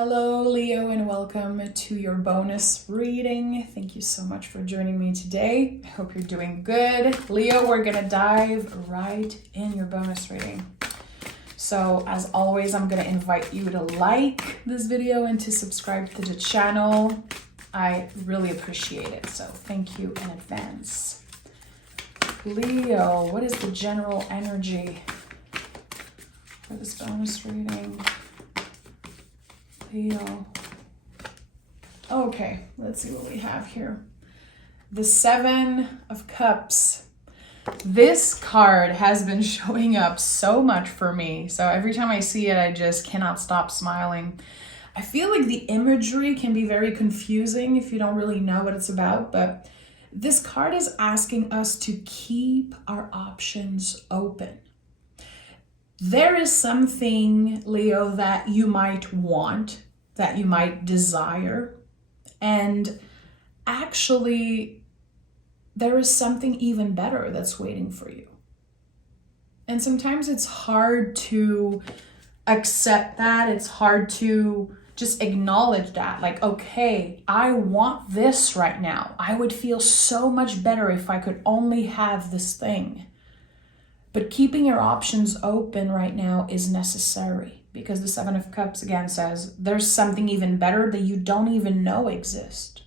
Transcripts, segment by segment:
Hello, Leo, and welcome to your bonus reading. Thank you so much for joining me today. I hope you're doing good. Leo, we're gonna dive right in your bonus reading. So as always, I'm gonna invite you to like this video and to subscribe to the channel. I really appreciate it, so thank you in advance. Leo, what is the general energy for this bonus reading? Leo. Okay, let's see what we have here. The Seven of Cups. This card has been showing up so much for me. So every time I see it, I just cannot stop smiling. I feel like the imagery can be very confusing if you don't really know what it's about, but this card is asking us to keep our options open. There is something, Leo, that you might want, that you might desire, and actually there is something even better that's waiting for you. And sometimes it's hard to accept that. It's hard to just acknowledge that, like, okay, I want this right now. I would feel so much better if I could only have this thing. But keeping your options open right now is necessary because the Seven of Cups again says there's something even better that you don't even know exists.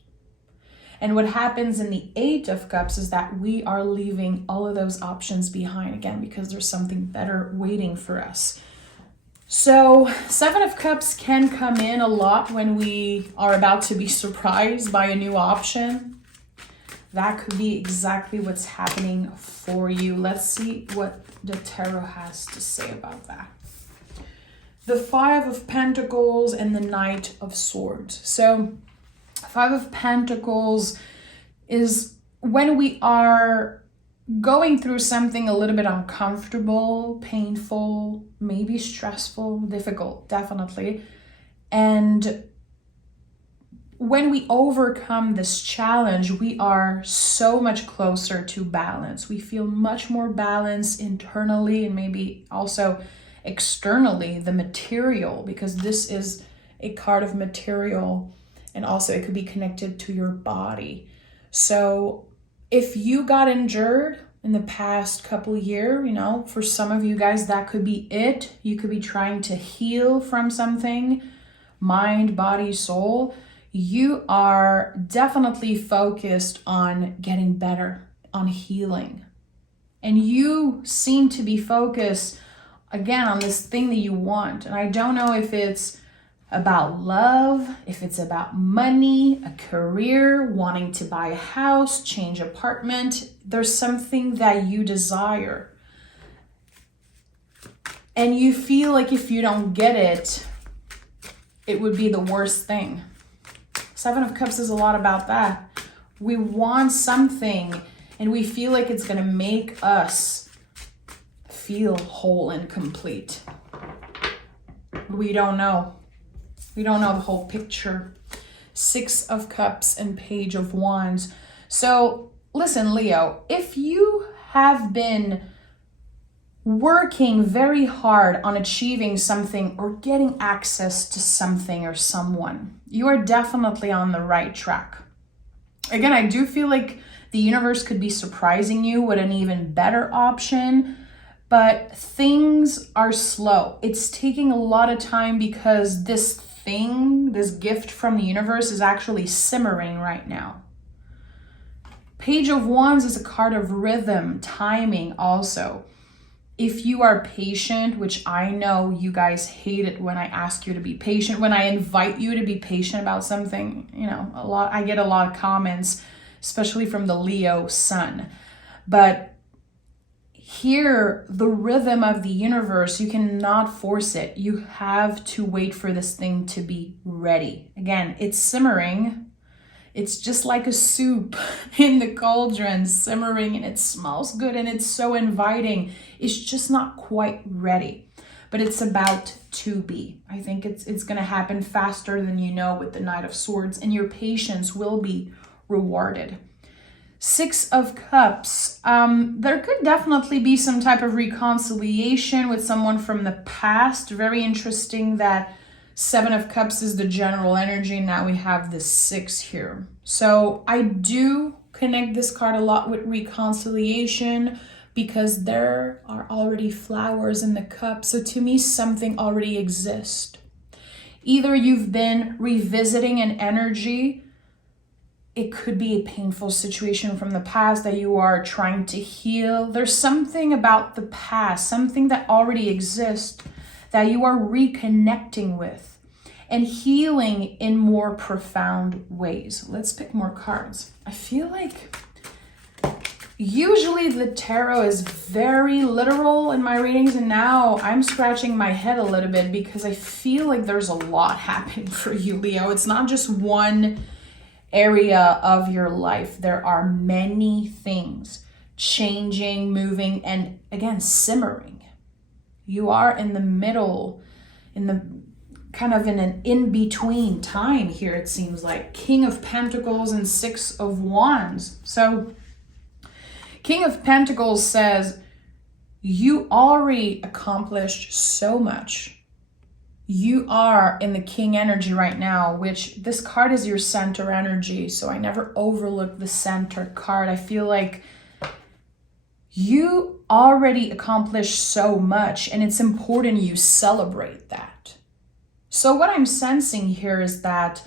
And what happens in the Eight of Cups is that we are leaving all of those options behind again because there's something better waiting for us. So Seven of Cups can come in a lot when we are about to be surprised by a new option. That could be exactly what's happening for you. Let's see what the tarot has to say about that. The Five of Pentacles and the Knight of Swords. So Five of Pentacles is when we are going through something a little bit uncomfortable, painful, maybe stressful, difficult, definitely. And when we overcome this challenge, we are so much closer to balance. We feel much more balanced internally and maybe also externally, the material, because this is a card of material and also it could be connected to your body. So if you got injured in the past couple years, for some of you guys, that could be it. You could be trying to heal from something, mind, body, soul. You are definitely focused on getting better, on healing. And you seem to be focused, again, on this thing that you want. And I don't know if it's about love, if it's about money, a career, wanting to buy a house, change apartment. There's something that you desire. And you feel like if you don't get it, it would be the worst thing. Seven of Cups is a lot about that. We want something and we feel like it's going to make us feel whole and complete. We don't know. We don't know the whole picture. Six of Cups and Page of Wands. So listen, Leo, if you have been working very hard on achieving something or getting access to something or someone, you are definitely on the right track. Again, I do feel like the universe could be surprising you with an even better option, but things are slow. It's taking a lot of time because this thing, this gift from the universe is actually simmering right now. Page of Wands is a card of rhythm, timing also. If you are patient, which I know you guys hate it when I ask you to be patient, when I invite you to be patient about something, I get a lot of comments, especially from the Leo sun. But here, the rhythm of the universe, you cannot force it. You have to wait for this thing to be ready. Again, it's simmering. It's just like a soup in the cauldron, simmering, and it smells good and it's so inviting. It's just not quite ready, but it's about to be. I think it's going to happen faster than you know with the Knight of Swords, and your patience will be rewarded. Six of Cups. There could definitely be some type of reconciliation with someone from the past. Very interesting that Seven of Cups is the general energy. Now we have the 6 here. So I do connect this card a lot with reconciliation because there are already flowers in the cup. So to me, something already exists. Either you've been revisiting an energy. It could be a painful situation from the past that you are trying to heal. There's something about the past, something that already exists that you are reconnecting with and healing in more profound ways. Let's pick more cards. I feel like usually the tarot is very literal in my readings, and now I'm scratching my head a little bit because I feel like there's a lot happening for you, Leo. It's not just one area of your life. There are many things changing, moving, and again, simmering. You are in the middle, in the kind of in an in-between time here, it seems like. King of Pentacles and 6 of Wands. So King of Pentacles says, you already accomplished so much. You are in the King energy right now, which this card is your center energy. So I never overlook the center card. I feel like you already accomplished so much, and it's important you celebrate that. So what I'm sensing here is that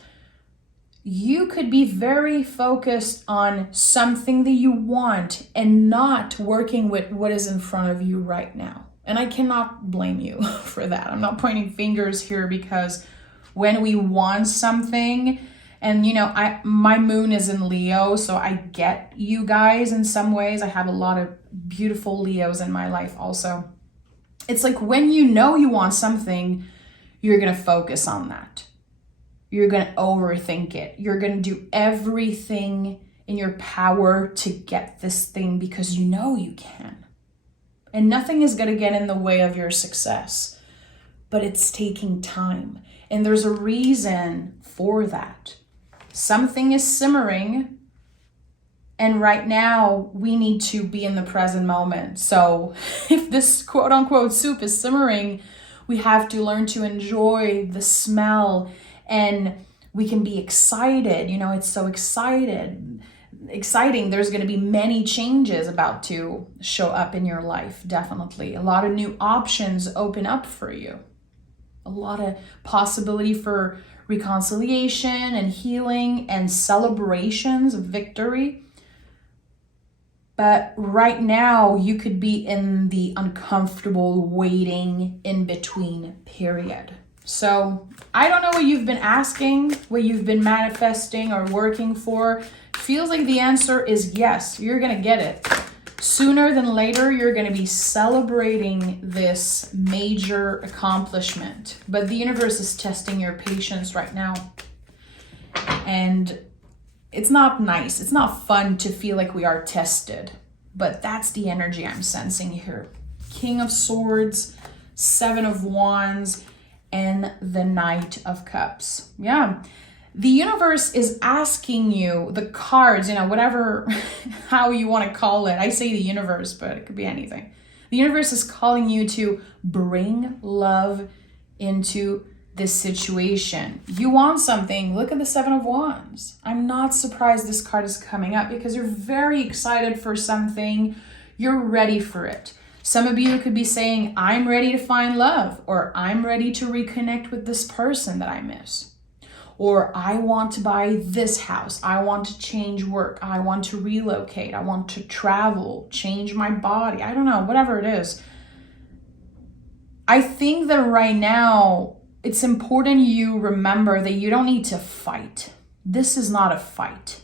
you could be very focused on something that you want and not working with what is in front of you right now. And I cannot blame you for that. I'm not pointing fingers here, because when we want something, and you know, my moon is in Leo, so I get you guys in some ways. I have a lot of beautiful Leos in my life also. It's like when you know you want something, you're going to focus on that. You're going to overthink it. You're going to do everything in your power to get this thing because you know you can. And nothing is going to get in the way of your success. But it's taking time. And there's a reason for that. Something is simmering. And right now, we need to be in the present moment. So if this quote unquote soup is simmering, we have to learn to enjoy the smell, and we can be excited. You know, it's so exciting. There's going to be many changes about to show up in your life. Definitely. A lot of new options open up for you. A lot of possibility for reconciliation and healing and celebrations of victory. But right now, you could be in the uncomfortable waiting in between period. So I don't know what you've been asking, what you've been manifesting or working for. Feels like the answer is yes, you're going to get it. Sooner than later, you're going to be celebrating this major accomplishment. But the universe is testing your patience right now. And it's not nice. It's not fun to feel like we are tested. But that's the energy I'm sensing here. King of Swords, 7 of Wands, and the Knight of Cups. Yeah. The universe is asking you, the cards, you know, whatever, how you want to call it. I say the universe, but it could be anything. The universe is calling you to bring love into this situation. You want something. Look at the 7 of Wands. I'm not surprised this card is coming up because you're very excited for something. You're ready for it. Some of you could be saying, I'm ready to find love, or I'm ready to reconnect with this person that I miss. Or I want to buy this house. I want to change work. I want to relocate. I want to travel, change my body. I don't know, whatever it is. I think that right now, it's important you remember that you don't need to fight. This is not a fight.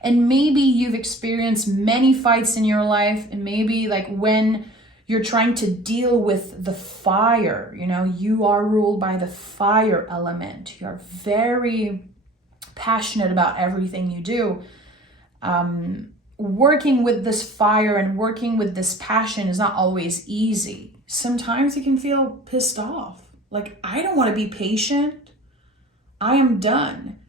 And maybe you've experienced many fights in your life, and maybe like when you're trying to deal with the fire, you know, you are ruled by the fire element. You're very passionate about everything you do. Working with this fire and working with this passion is not always easy. Sometimes you can feel pissed off. Like, I don't want to be patient. I am done.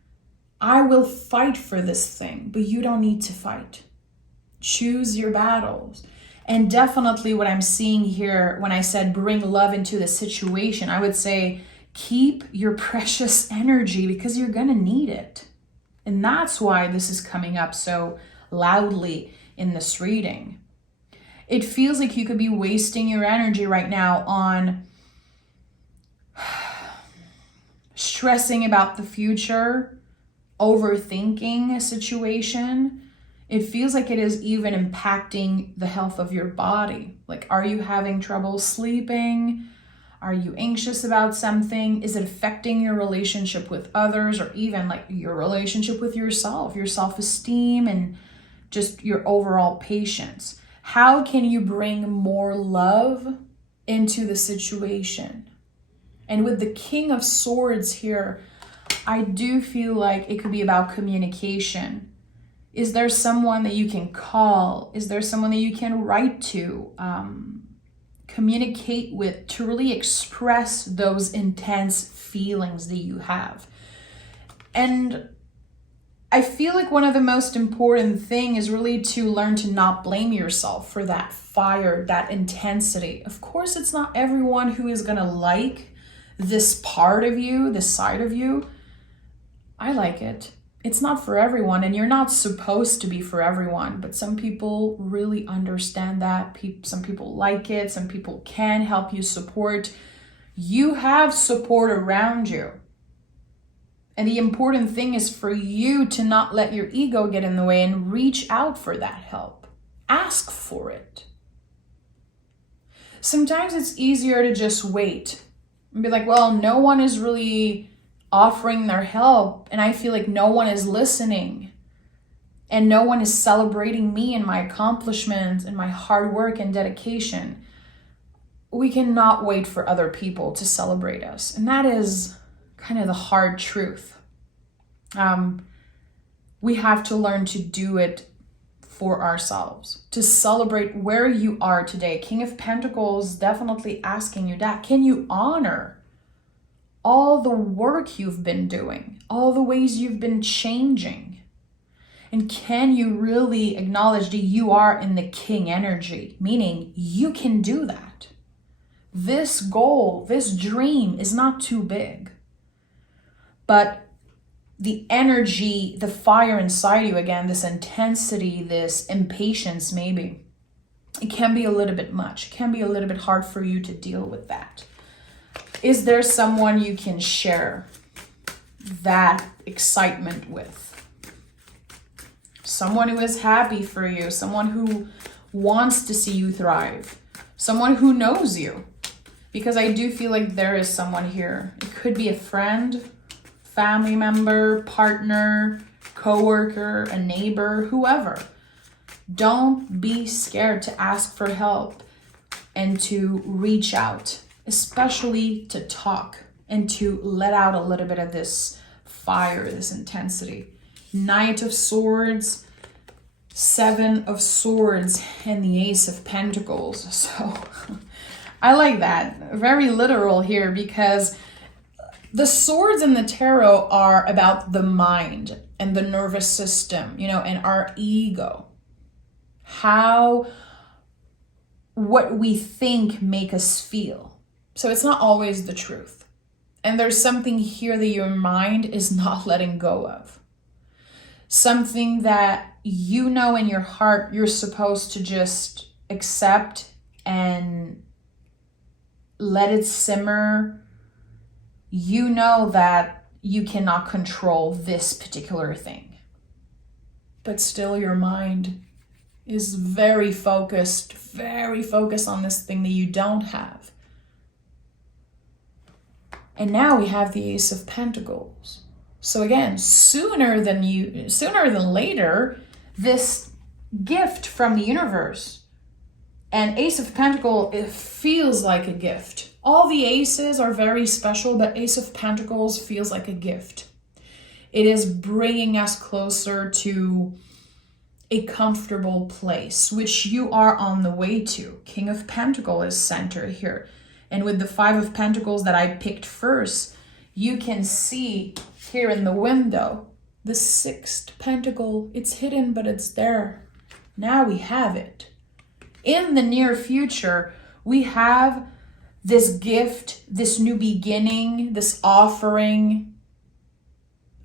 I will fight for this thing, but you don't need to fight. Choose your battles. And definitely what I'm seeing here when I said bring love into the situation, I would say Keep your precious energy because you're going to need it. And that's why this is coming up so loudly in this reading. It feels like you could be wasting your energy right now on stressing about the future, overthinking a situation. It feels like it is even impacting the health of your body. Like, are you having trouble sleeping? Are you anxious about something? Is it affecting your relationship with others, or even like your relationship with yourself, your self-esteem, and just your overall patience? How can you bring more love into the situation? And with the King of Swords here, I do feel like it could be about communication. Is there someone that you can call? Is there someone that you can write to, communicate with, to really express those intense feelings that you have? And I feel like one of the most important thing is really to learn to not blame yourself for that fire, that intensity. Of course, it's not everyone who is going to like this part of you, this side of you. I like it. It's not for everyone, and you're not supposed to be for everyone, but some people really understand that. Some people like it. Some people can help you support. You have support around you. And the important thing is for you to not let your ego get in the way and reach out for that help. Ask for it. Sometimes it's easier to just wait and be like, well, no one is really offering their help, and I feel like no one is listening, and no one is celebrating me and my accomplishments and my hard work and dedication. We cannot wait for other people to celebrate us, and that is kind of the hard truth. We have to learn to do it for ourselves, to celebrate where you are today. King of Pentacles definitely asking you that. Can you honor all the work you've been doing, all the ways you've been changing? And can you really acknowledge that you are in the king energy, meaning you can do that? This goal, this dream is not too big, but the energy, the fire inside you, again, this intensity, this impatience, maybe, it can be a little bit much. It can be a little bit hard for you to deal with that. Is there someone you can share that excitement with? Someone who is happy for you, someone who wants to see you thrive, someone who knows you. Because I do feel like there is someone here. It could be a friend, family member, partner, coworker, a neighbor, whoever. Don't be scared to ask for help and to reach out, especially to talk and to let out a little bit of this fire, this intensity. Knight of Swords, Seven of Swords, and the Ace of Pentacles. So I like that. Very literal here, because the swords in the tarot are about the mind and the nervous system, and our ego. What we think make us feel. So it's not always the truth. And there's something here that your mind is not letting go of. Something that in your heart you're supposed to just accept and let it simmer. You know that you cannot control this particular thing. But still your mind is very focused on this thing that you don't have. And now we have the Ace of Pentacles. So again, sooner than later, this gift from the universe. And Ace of Pentacles, it feels like a gift. All the aces are very special, but Ace of Pentacles feels like a gift. It is bringing us closer to a comfortable place, which you are on the way to. King of Pentacles is center here. And with the Five of Pentacles that I picked first, you can see here in the window, the sixth pentacle. It's hidden, but it's there. Now we have it. In the near future, we have this gift, this new beginning, this offering,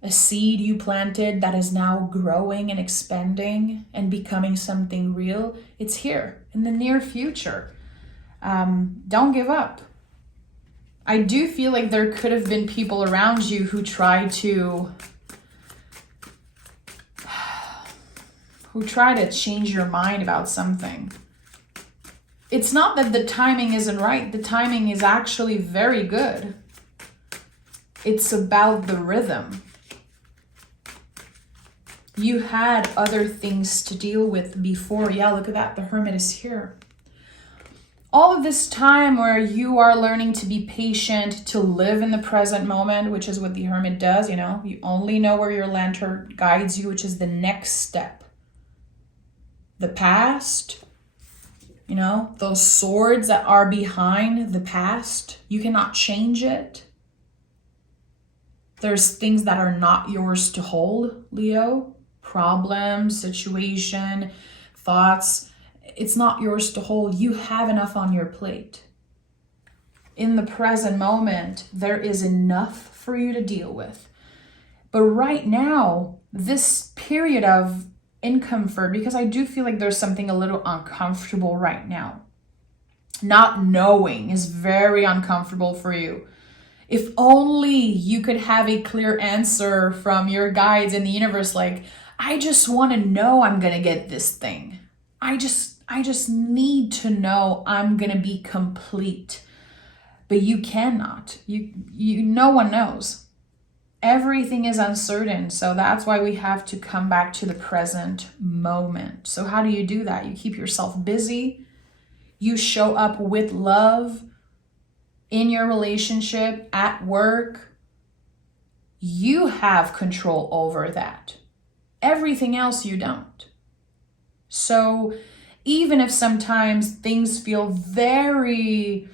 a seed you planted that is now growing and expanding and becoming something real, it's here in the near future. Don't give up. I do feel like there could have been people around you who tried to change your mind about something. It's not that the timing isn't right. The timing is actually very good. It's about the rhythm. You had other things to deal with before. Yeah, look at that. The Hermit is here. All of this time where you are learning to be patient, to live in the present moment, which is what the Hermit does, you know. You only know where your lantern guides you, which is the next step. The past, you know, those swords that are behind the past, you cannot change it. There's things that are not yours to hold, Leo. Problems, situation, thoughts. It's not yours to hold. You have enough on your plate. In the present moment, there is enough for you to deal with. But right now, this period of discomfort, because I do feel like there's something a little uncomfortable right now. Not knowing is very uncomfortable for you. If only you could have a clear answer from your guides in the universe, like, I just want to know I'm going to get this thing. I just need to know I'm going to be complete. But you cannot. No one knows. Everything is uncertain. So that's why we have to come back to the present moment. So how do you do that? You keep yourself busy. You show up with love in your relationship, at work. You have control over that. Everything else you don't. So even if sometimes things feel very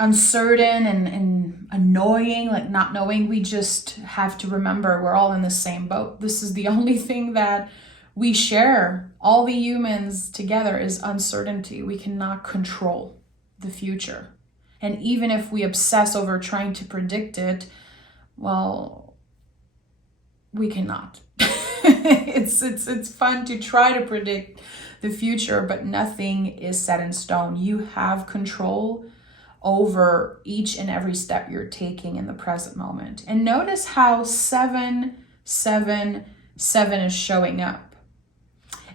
uncertain and annoying, like not knowing, we just have to remember we're all in the same boat. This is the only thing that we share, all the humans together, is uncertainty. We cannot control the future. And even if we obsess over trying to predict it, well, we cannot. It's fun to try to predict the future, but nothing is set in stone. You have control over each and every step you're taking in the present moment. And notice how 777 is showing up.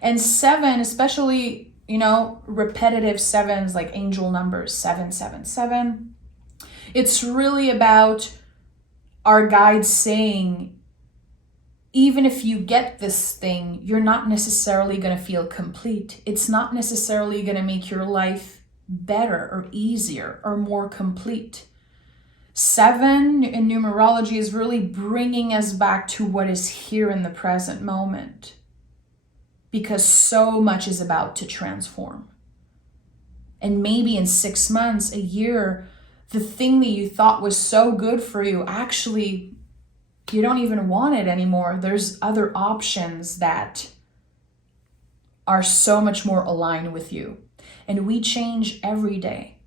And 7, especially, you know, repetitive 7s like angel numbers, 777. It's really about our guides saying, even if you get this thing, you're not necessarily going to feel complete. It's not necessarily going to make your life better or easier or more complete. 7 in numerology is really bringing us back to what is here in the present moment, because so much is about to transform. And maybe in 6 months, a year, the thing that you thought was so good for you, actually, you don't even want it anymore. There's other options that are so much more aligned with you. And we change every day.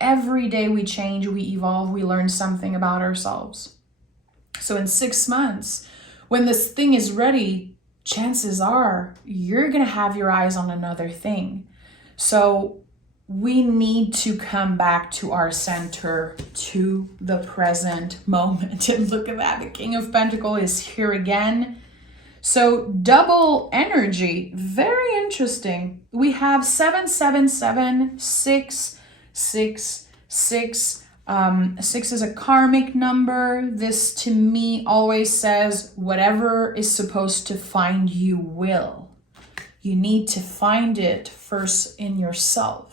Every day we change, we evolve, we learn something about ourselves. So in 6 months, when this thing is ready, chances are you're going to have your eyes on another thing. So we need to come back to our center, to the present moment. And look at that, the King of Pentacles is here again. So double energy, very interesting. We have 777, 6, 6, 6. 6 is a karmic number. This to me always says whatever is supposed to find you will. You need to find it first in yourself.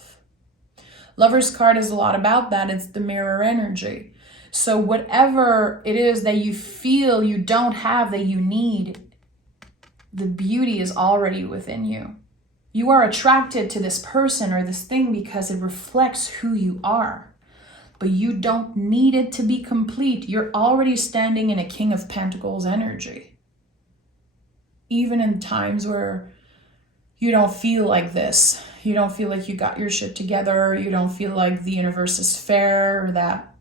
Lover's card is a lot about that. It's the mirror energy. So whatever it is that you feel you don't have that you need, the beauty is already within you. You are attracted to this person or this thing because it reflects who you are. But you don't need it to be complete. You're already standing in a King of Pentacles energy. Even in times where you don't feel like this. You don't feel like you got your shit together. You don't feel like the universe is fair, or that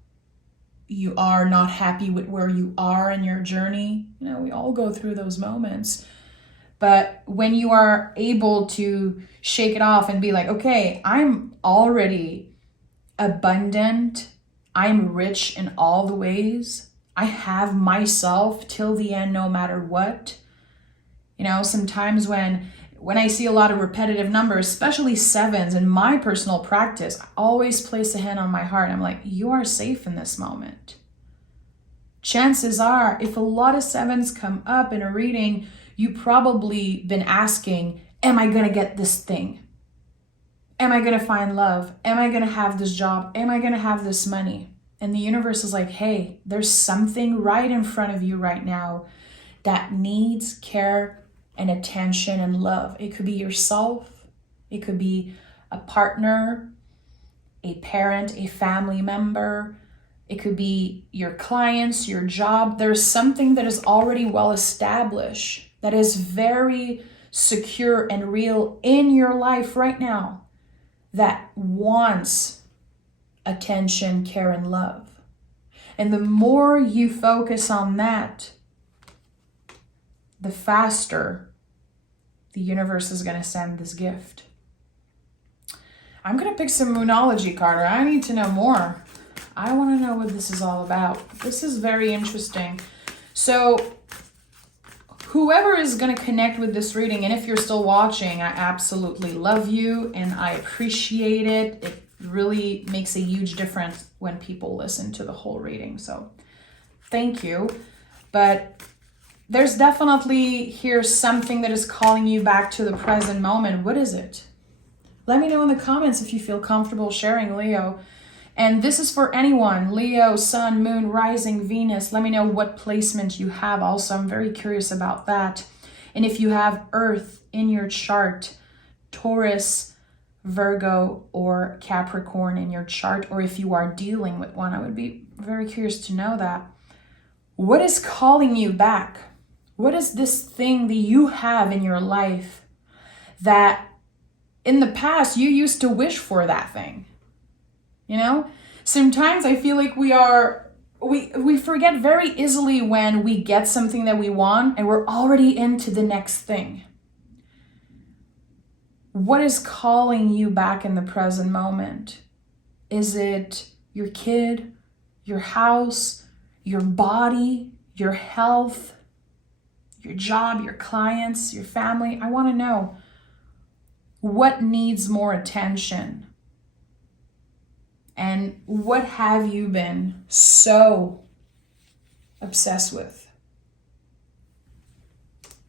you are not happy with where you are in your journey. You know, we all go through those moments. But when you are able to shake it off and be like, okay, I'm already abundant. I'm rich in all the ways. I have myself till the end, no matter what. You know, sometimes when I see a lot of repetitive numbers, especially sevens in my personal practice, I always place a hand on my heart. I'm like, you are safe in this moment. Chances are, if a lot of sevens come up in a reading, you probably been asking, am I going to get this thing? Am I going to find love? Am I going to have this job? Am I going to have this money? And the universe is like, hey, there's something right in front of you right now that needs care and attention and love. It could be yourself. It could be a partner, a parent, a family member. It could be your clients, your job. There's something that is already well established, that is very secure and real in your life right now, that wants attention, care, and love. And the more you focus on that, the faster the universe is going to send this gift. I'm going to pick some Moonology card. I need to know more. I want to know what this is all about. This is very interesting. So whoever is going to connect with this reading, and if you're still watching, I absolutely love you and I appreciate it. It really makes a huge difference when people listen to the whole reading. So thank you. But there's definitely here something that is calling you back to the present moment. What is it? Let me know in the comments if you feel comfortable sharing, Leo. And this is for anyone, Leo, Sun, Moon, Rising, Venus. Let me know what placement you have also. I'm very curious about that. And if you have Earth in your chart, Taurus, Virgo, or Capricorn in your chart, or if you are dealing with one, I would be very curious to know that. What is calling you back? What is this thing that you have in your life that in the past you used to wish for that thing? You know, sometimes I feel like we forget very easily when we get something that we want and we're already into the next thing. What is calling you back in the present moment? Is it your kid, your house, your body, your health, your job, your clients, your family? I want to know what needs more attention. And what have you been so obsessed with?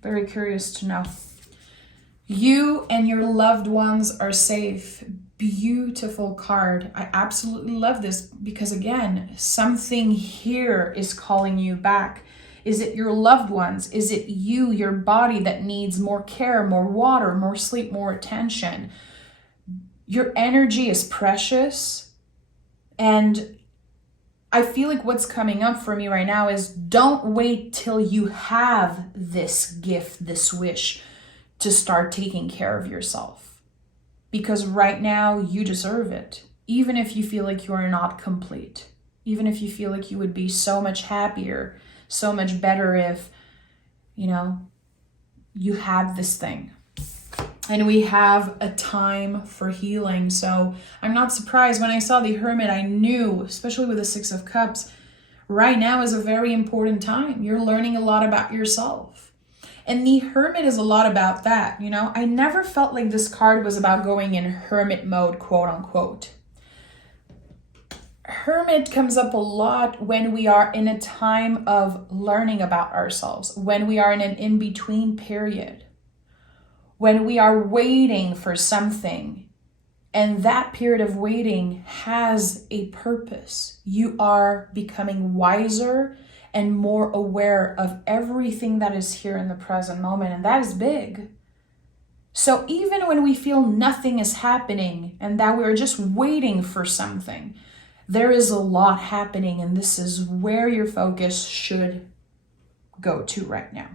Very curious to know. You and your loved ones are safe. Beautiful card. I absolutely love this because, again, something here is calling you back. Is it your loved ones? Is it you, your body that needs more care, more water, more sleep, more attention? Your energy is precious. And I feel like what's coming up for me right now is don't wait till you have this gift, this wish, to start taking care of yourself. Because right now you deserve it. Even if you feel like you are not complete. Even if you feel like you would be so much happier, so much better if, you know, you have this thing. And we have a time for healing. So I'm not surprised when I saw the Hermit. I knew, especially with the Six of Cups, right now is a very important time. You're learning a lot about yourself. And the Hermit is a lot about that. You know, I never felt like this card was about going in hermit mode, quote unquote. Hermit comes up a lot when we are in a time of learning about ourselves, when we are in an in-between period. When we are waiting for something, and that period of waiting has a purpose. You are becoming wiser and more aware of everything that is here in the present moment, and that is big. So even when we feel nothing is happening and that we're just waiting for something, there is a lot happening, and this is where your focus should go to right now.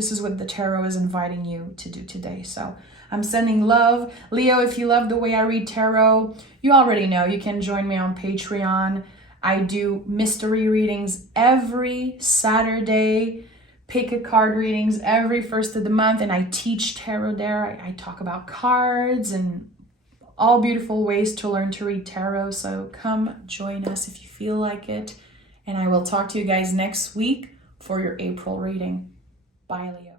this is what the tarot is inviting you to do today. So I'm sending love. Leo, if you love the way I read tarot, you already know you can join me on Patreon. I do mystery readings every Saturday, pick a card readings every first of the month, and I teach tarot there. I talk about cards and all beautiful ways to learn to read tarot. So come join us if you feel like it. And I will talk to you guys next week for your April reading. Bye, Leo.